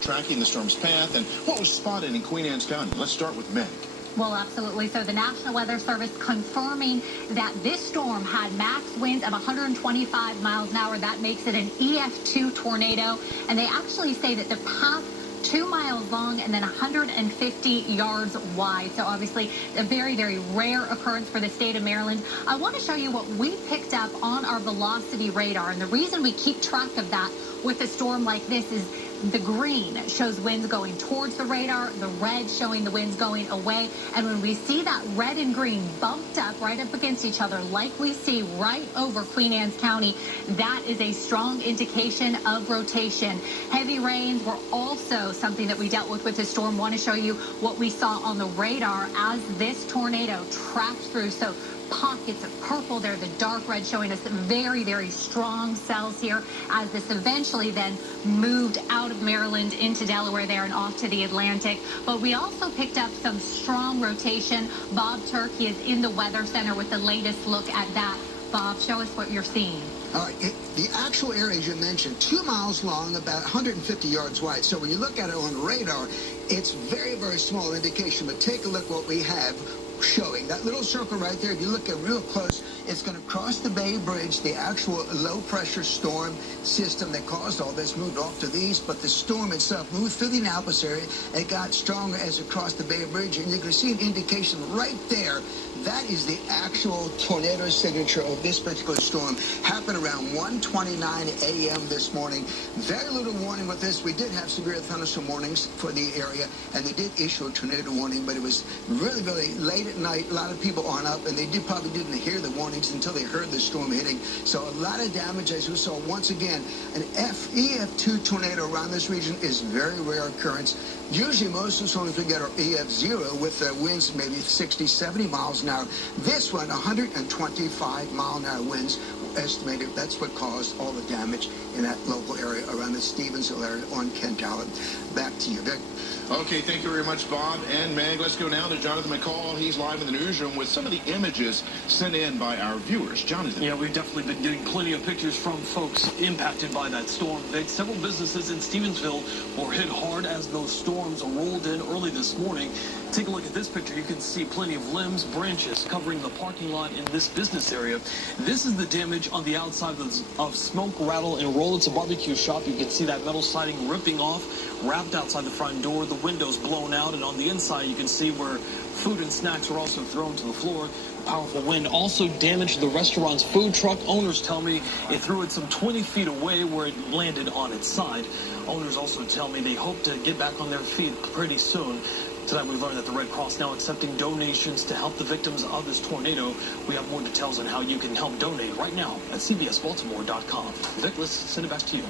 tracking the storm's path and what was spotted in Queen Anne's County. Let's start with Meg. Well, absolutely. So the National Weather Service confirming that this storm had max winds of 125 miles an hour. That makes it an EF2 tornado. And they actually say that the path 2 miles long and then 150 yards wide. So obviously a very, very rare occurrence for the state of Maryland. I want to show you what we picked up on our velocity radar. And the reason we keep track of that with a storm like this is the green shows winds going towards the radar, the red showing the winds going away. And when we see that red and green bumped up right up against each other, like we see right over Queen Anne's County, that is a strong indication of rotation. Heavy rains were also something that we dealt with this storm. Want to show you what we saw on the radar as this tornado tracked through. So pockets of purple there, the dark red showing us very, very strong cells here as this eventually then moved out of Maryland into Delaware there and off to the Atlantic. But we also picked up some strong rotation. Bob Turk, he is in the Weather Center with the latest look at that. Bob, show us what you're seeing. The actual area, as you mentioned, 2 miles long, about 150 yards wide. So when you look at it on radar, it's very, very small indication. But take a look what we have showing. That little circle right there, if you look at real close, it's going to cross the Bay Bridge. The actual low-pressure storm system that caused all this moved off to the east, but the storm itself moved through the Annapolis area. It got stronger as it crossed the Bay Bridge, and you can see an indication right there. That is the actual tornado signature of this particular storm. Happened around 1:29 a.m. this morning. Very little warning with this. We did have severe thunderstorm warnings for the area, and they did issue a tornado warning, but it was really, really late at night. A lot of people aren't up, and they probably didn't hear the warnings until they heard the storm hitting. So a lot of damage, as we saw. Once again, an EF2 tornado around this region is very rare occurrence. Usually most of the storms we get are EF0 with winds maybe 60, 70 miles an hour. This one, 125 mile an hour winds estimated. That's what caused all the damage in that local area around the Stevensville area on Kent Island. Back to you, Vic. Okay, thank you very much, Bob and Meg. Let's go now to Jonathan McCall. He's live in the newsroom with some of the images sent in by our viewers. Jonathan. Yeah, we've definitely been getting plenty of pictures from folks impacted by that storm. Several businesses in Stevensville were hit hard as those storms rolled in early this morning. Take a look at this picture. You can see plenty of limbs, branches covering the parking lot in this business area. This is the damage on the outside of Smoke, Rattle, and Roll. It's a barbecue shop. You can see that metal siding ripping off, wrapped outside the front door, the windows blown out, and on the inside you can see where food and snacks were also thrown to the floor. Powerful wind also damaged the restaurant's food truck. Owners tell me it threw it some 20 feet away where it landed on its side. Owners also tell me they hope to get back on their feet pretty soon. Tonight we learned that the Red Cross now accepting donations to help the victims of this tornado. We have more details on how you can help donate right now at CBSBaltimore.com. Vic, let's send it back to you.